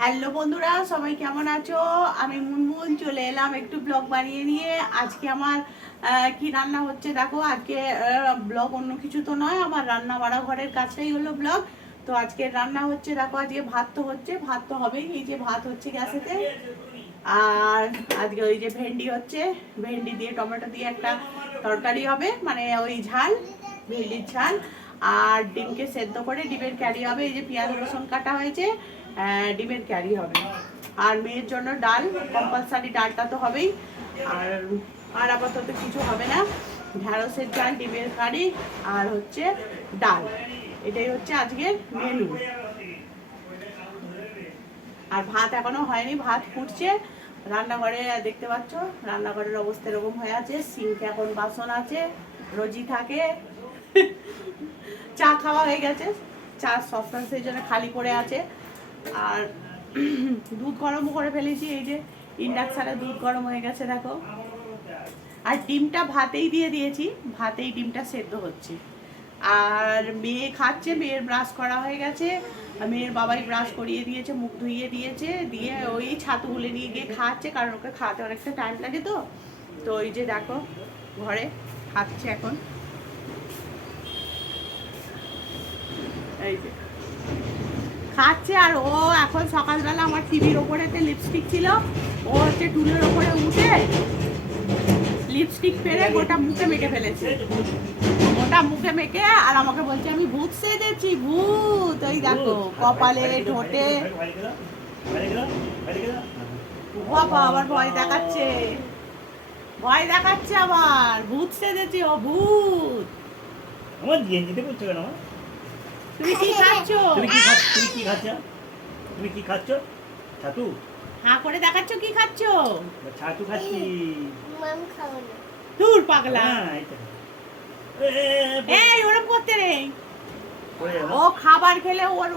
Hello বন্ধুরা, সবাই কেমন আছো? আমি মুনমুন চলে এলাম একটু ব্লগ বানিয়ে নিয়ে। আজকে আমার কি রান্না হচ্ছে দেখো। আজকে ব্লগ অন্য কিছু তো নয়, আমার রান্না বাড়া ঘরের কাজটাই হলো ব্লগ। তো আজকে রান্না হচ্ছে দেখো, আজকে ভাত তো হচ্ছে, ভাত তো হবেই। এই যে ভাত হচ্ছে গ্যাসেতে। আর আজকে ওই যে ভেন্ডি হচ্ছে, ভেন্ডি দিয়ে টমেটো দিয়ে একটা তরকারি হবে, মানে ওই ঝাল, ভেন্ডির ঝাল। আর ডিমকে সেদ্ধ করে ডিমের ক্যারি হবে। এই যে পেঁয়াজ রসুন কাটা হয়েছে, ডিমের ক্যারি হবে। আর মেয়ের জন্য ডাল, কম্পালসারি ডালটা তো হবেই। আর আর আপাতত কিছু হবে না। ঢ্যাঁড়সের ডাল, ডিমের কারি আর হচ্ছে ডাল। এটাই হচ্ছে আজকের মেনু। আর ভাত এখনো হয়নি, ভাত ফুটছে। রান্নাঘরে দেখতে পাচ্ছ, রান্নাঘরের অবস্থা এরকম হয়ে আছে। সিঙ্কে এখন বাসন আছে, রোজই থাকে। চা খাওয়া হয়ে গেছে, চা সফট সেই জন্য খালি পড়ে আছে। আর দুধ গরমও করে ফেলেছি, এই যে ইন্ডাকশানে দুধ গরম হয়ে গেছে দেখো। আর ডিমটা ভাতেই দিয়ে দিয়েছি, ভাতেই ডিমটা সেদ্ধ হচ্ছে। আর মেয়ে খাচ্ছে, মেয়ের ব্রাশ করা হয়ে গেছে। মেয়ের বাবাই ব্রাশ করিয়ে দিয়েছে, মুখ ধুইয়ে দিয়েছে, দিয়ে ওই ছাতুগুলো নিয়ে গিয়ে খাচ্ছে, কারণ ওকে খাওয়াতে অনেকটা টাইম লাগে। তো তো ওই যে দেখো ঘরে খাচ্ছে এখন, এই যে খাচ্ছে। আর ও এখন সকালবেলা আমার টিভির ওপরেতে লিপস্টিক ছিল, ও হচ্ছে টুলের ওপরে উঠে লিপস্টিক ফেলে গোটা মুখে মেখে ফেলেছে, গোটা মুখে মেখে। আর আমাকে বলছে আমি ভূত সেজেছি, ভূত। ওই দেখো কপালে, ঠোঁটে। বাবা আবার ভয় দেখাচ্ছে, ভয় দেখাচ্ছে আবার, ভূত সেজেছি ও, ভূত। আমার গেঞ্জিতে পড়ছে কেন? তুমি কি খাচ্ছো? তুমি কি খাচ্ছ? তুমি কি খাচ্ছ? ছাতু? হাঁ করে দেখাচ্ছ কি খাচ্ছো? ছাতু খাচ্ছি। দূর পাগলা, হ্যাঁ, এই তো। এই ওরম করতে নেই। পড়ে যাবে। ও খাবার খেলে ওর